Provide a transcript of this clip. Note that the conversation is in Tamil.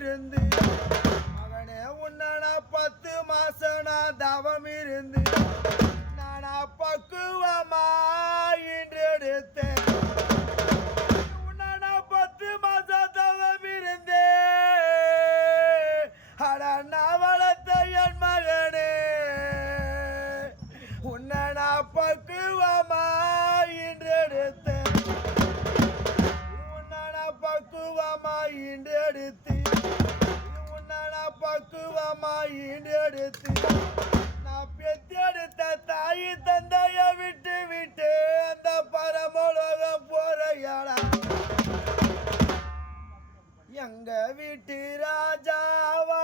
இருந்து அவனே உன்னடா பத்து மாசம் நான் தவம் இருந்து. நானா பக்குவமா இன்று எடுத்தேன். உன்னடா பத்து மாசம் தவம் இருந்தே. அடண்ணா வளர்த்த என் மகனே. உன்னடா பக்குவமா இன்று எடுத்தேன். பக்குவமா இன்று எடுத்தேன். அம்மா ஈடெடுத்து நான் பெத்தெடுத்த தாய் தந்தைய விட்டு விட்டு அந்த பரமலோகம் போறையாடா எங்க வீட்டு ராஜாவா?